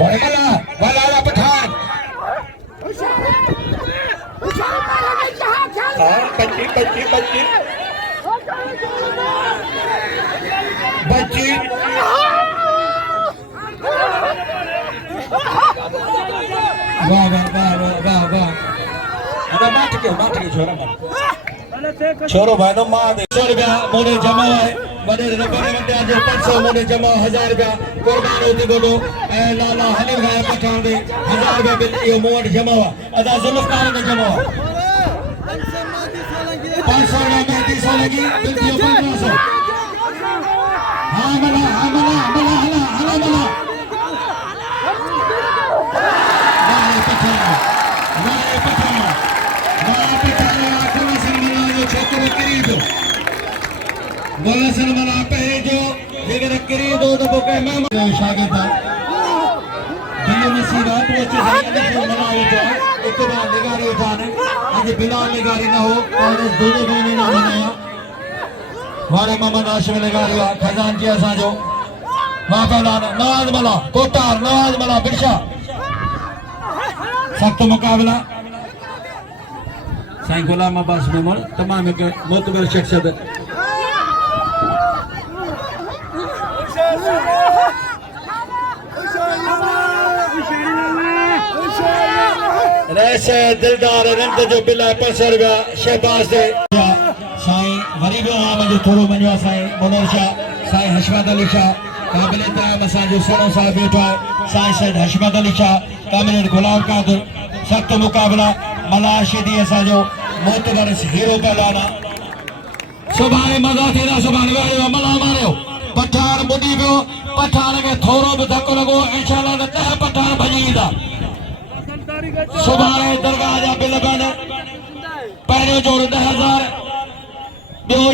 वाला पठान बच्ची बच्ची बच्ची बच्ची वाह वाह वाह वाह वाह अरे मार के छोरा मार छोरो भाई तो मार दे 100 रुपया मोने जमा है बड़े बड़े बड़े आज 500 मोने जमा 1000 रुपया कुर्बान होती गोडो ए लाला हनीफ भाई पठान दे 1000 रुपया बिल यो मोट जमा हुआ अदा जुल्फकार ने जमा हुआ 500 में 300 लगी बिल यो 1500 हां मला हला वाह पठान बोलसन मना पे जो लेकर करीब दो बोके मैं शागिर्द दिल्ली नसीबात वो चीज़ मना होता है एक बार निगारी उठाने आज बिना निगारी ना हो और इस दूल्हे को नहीं ना बनाया वाले मोहम्मद हाशिम निगारी हुआ खजानची असा जो वहाँ पे नवाज मला कोटार नवाज मला बिरशा सख्त मुकाबला साईं गुलाम अब्बास मेमन तमाम एक मोतबर शख्सियत ऐसे दिलदार रंग जो बिल 500 रुपया शहबाज दे साईं वरी भी वहाँ मुझे थोड़ो मञो साईं मुनर शाह साईं हशमत अली शाह काबिल इत्तहाम असांजो सोनो साहिब वेठो आहे साईं सैयद हशमत अली शाह कामिल गुलाम कादिर सख्त मुकाबला मला शिदी असांजो मोतबर हीरो पहलवान सुभाणे मज़ा थींदा सुभाणे वारो मला मारियो पठान ॿुधी पियो पठान खे थोरो बि धकु लॻो इंशाअल्लाह त 10 पठान भॼी ईंदा सुभाणे दरगाह जा बिल पहिरियों जोड़ 10,000 ॿियो